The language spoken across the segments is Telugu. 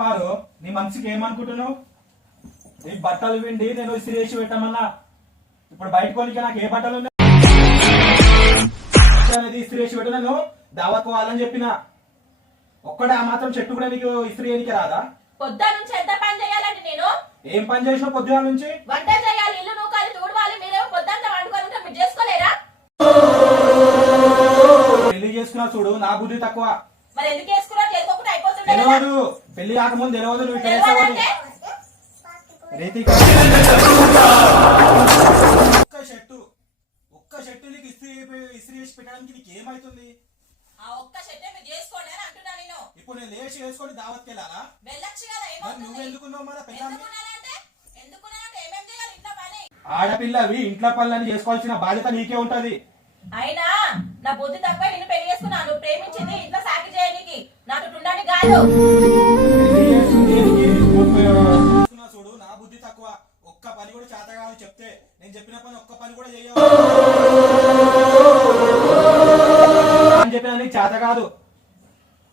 పారు నీ మనసుకి ఏమనుకుంటున్నావు? నీ బట్టలు విండి నేను ఇస్త్రీ చేసి పెట్టమన్నా. ఇప్పుడు బయట కొనికి నాకు ఏ బట్టలు ఉన్నాయి ఇస్త్రీ చేసి పెట్టు. నేను దావత్ పోవాలని చెప్పిన. ఒక్కడే ఆ మాత్రం చెట్టు కూడా నీకు ఇస్త్రీ చేయడానికి రాదా? పొద్దున నుంచి ఎంత పని చేయాలండి నేను? ఏం పని చేసినావు పొద్దున నుంచి? వంట చేయాలి, ఇల్లు నూకాలి, తుడవాలి. మీరేమో పొద్దున్న వండుకొని మీరు చేసుకోలేరా? పెళ్లి చేసుకున్నా చూడు, నా బుద్ధి తక్కువ. మరి ఎందుకు చేసుకున్నా? చేసుకోకుండా అయిపోతుంది. తెలియదు, పెళ్లి కాకముందు తెలియదు నువ్వు ఇక్కడ వేసావని. ఒక్క షర్టు నీకు ఇస్త్రీ చేసి పెట్టడానికి నీకు ఏమైతుంది? ఆ ఒక్క షర్టే మీరు చేసుకోండి అని అంటున్నా నేను. ఇప్పుడు నేను లేచి వేసుకొని దావత్కి వెళ్ళాలా? వెళ్ళొచ్చు కదా. నువ్వు ఎందుకున్నావు? మన ఎందుకున్నానంటే ఏమేం చేయాలి ఇంట్లో పని? ఆడపిల్లవి ఇంట్లో పనులని చేసుకోవాల్సిన బాధ్యత నీకే ఉంటది. అయినా నా బుద్ధి తక్కువ. నిన్ను పెళ్లి చేసుకున్నాను, ప్రేమించింది ఇంట్లో సాకి చేయడానికి, నాకు ఉండడానికి కాదు. చూడు, నా బుద్ధి తక్కువ. ఒక్క పని కూడా చేత కాదు చెప్తే. నేను చెప్పిన పని ఒక్క పని కూడా చెయ్య చెప్పిన నీకు చేత కాదు.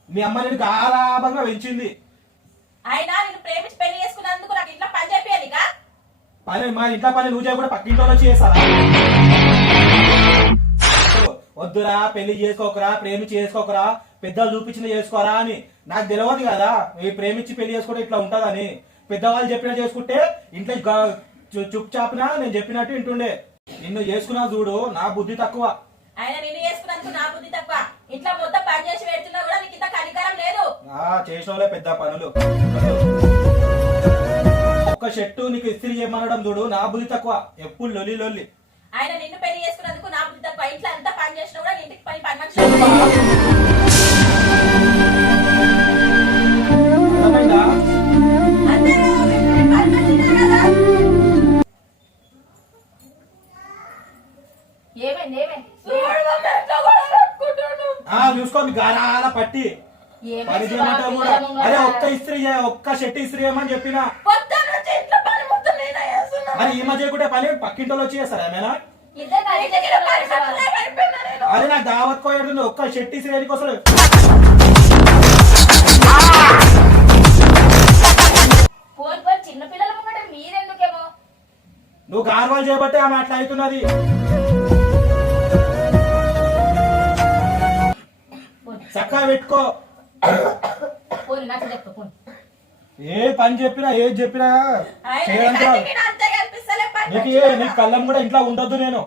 మీ అమ్మ నేను గారాభంగా పెంచింది. అయినా నేను ప్రేమించి పెళ్లి చేసుకున్నందుకు నాకు ఇంట్లో పని చెప్పాలి. పని మా ఇంట్లో పని నువ్వు చేయకుండా పక్కింట్లో వచ్చి చేస్తారా? వద్దురా, పెళ్లి చేసుకోకరా, ప్రేమించి చేసుకోకరా, పెద్దలు చూపించిన చేసుకోరా అని నాకు తెలియదు కదా. ప్రేమించి పెళ్లి చేసుకోవడం ఇట్లా ఉంటదని. పెద్దవాళ్ళు చెప్పినా చేసుకుంటే ఇంట్లో చుప్ చాపినా నేను చెప్పినట్టు వింటుండే. నిన్ను చేసుకున్నా చూడు, నా బుద్ధి తక్కువ. ఆయన నిన్ను చేసుకున్నందుకు నా బుద్ధి తక్కువ. ఇంట్లో మొత్తం పని చేసి పెడుతున్నా కూడా నీకు ఇంత కనికరం లేదు. చేసిన పెద్ద పనులు. ఒక్క షర్టు నీకు ఇస్త్రీ చేయమనడం చూడు, నా బుద్ధి తక్కువ. ఎప్పుడు లొల్లి లొల్లి. ఆయన నిన్ను పెళ్లి చేసుకున్నందుకు నా బుద్ధి తక్కువ. ఇంట్లో అంతా పని చేసినా కూడా ఇంటికి పని పని మనిషి. చూసుకోండి గారాల పట్టి పని చేయమంటావు కూడా. అదే ఒక్క ఇస్త్రీ ఒక్క షర్ట్ ఇస్త్రీ చేయమని చెప్పిన. మరి ఈ మధ్య కూడా పని పక్కింటోళ్ళు వచ్చి చేస్తారా ఏమైనా? అదే నాకు దావత్ కోయడుతుంది. ఒక్క షర్ట్ ఇస్త్రీ చేయడానికి వస్తాడు. చిన్నపిల్లల ముంగట మీరెందుకేమో? నువ్వు గార్వాలు చేయబట్టే ఆమె అట్లా అవుతున్నది. చక్కగా పెట్టుకో. ఏ పని చెప్పినా ఏది చెప్పినా నీ కళ్ళం కూడా ఇంట్లో ఉండొద్దు. నేను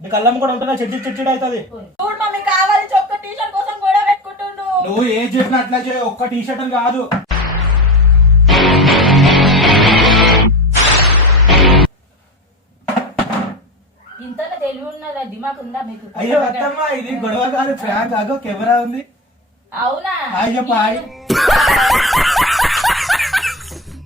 నీ కళ్ళం కూడా ఉంటున్నా చెడ్డి చెడ్డి అవుతుంది. నువ్వు ఏది చెప్పినా అట్లా చేయ. ఒక్క టీ షర్ట్ అని కాదు. ఇంతలో తెలివి ఉన్నదా? దిమాగ్ ఉందా మీకు? అయ్యో అత్తమ్మా, ఇది గొడవ కాదు, ఫ్రాంక్. కెమెరా ఉంది. అవునా? హాయ్ చెప్ప. హాయ్.